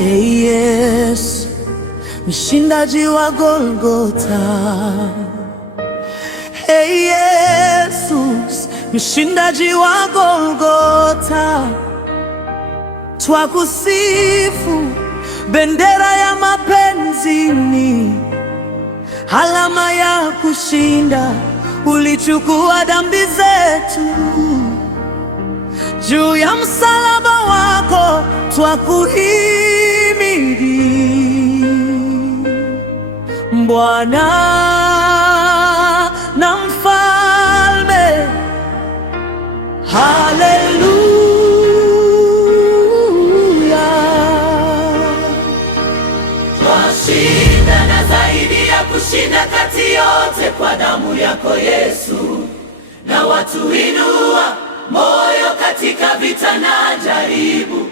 Ee Yesu, mshindaji wa Golgotha. Ee Yesu, mshindaji wa Golgotha, twakusifu, bendera ya mapenzini, alama ya kushinda. Ulichukua dhambi zetu, juu ya msalaba wako twakuhimidi. Bwana na Mfalme, haleluya. Twashinda na zaidi ya kushinda kati yote, kwa damu yako Yesu, na watuinua moyo katika vita na jaribu.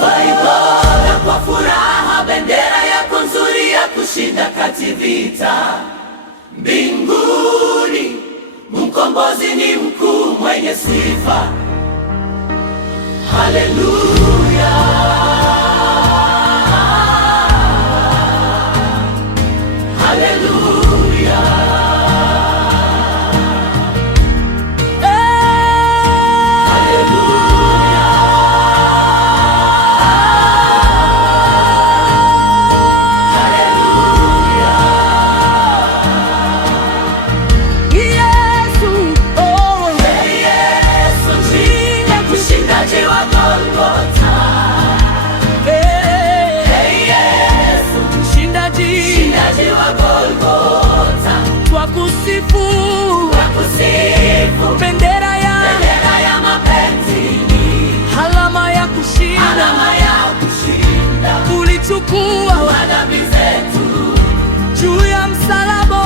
Twaibeba kwa furaha bendera yako nzuri ya kushinda kati vita. Mbinguni mkombozi ni mkuu mwenye sifa. Haleluya. Twakusifu, bendera ya mapenzini, alama ya kushinda. Ulichukua dhambi zetu, juu ya msalaba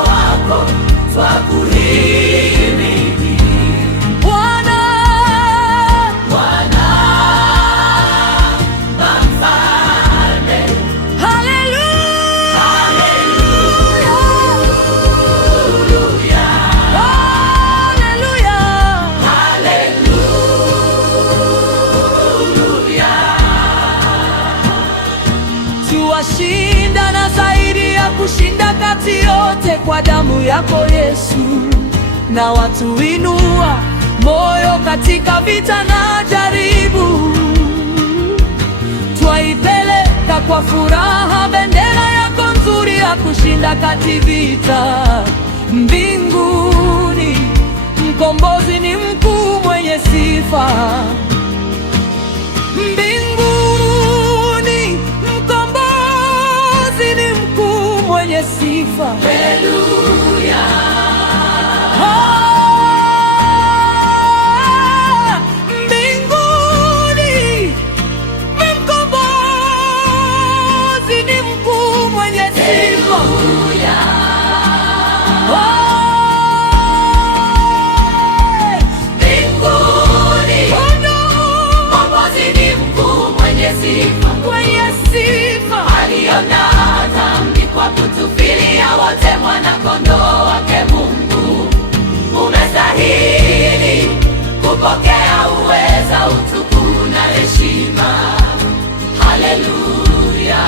wako twakuhimidi. Bwana na Mfalme, shinda na zaidi ya kushinda kati yote, kwa damu yako Yesu, na watuinua moyo katika vita na jaribu. Twaipeleka kwa furaha bendera yako nzuri ya kushinda kati vita. Mbinguni mkombozi ni mkuu mwenye sifa. Sifa. Haleluya. Mbinguni mkombozi ni mkuu mwenye sifa. Haleluya. Mbinguni mkombozi ni mkuu mwenye sifa. Aliona dhambi kwa kutufilia wote, mwana-kondoo wake Mungu. Umestahili kupokea uweza, utukufu na heshima. Haleluya.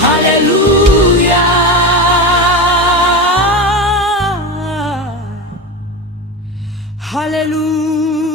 Haleluya. Haleluya.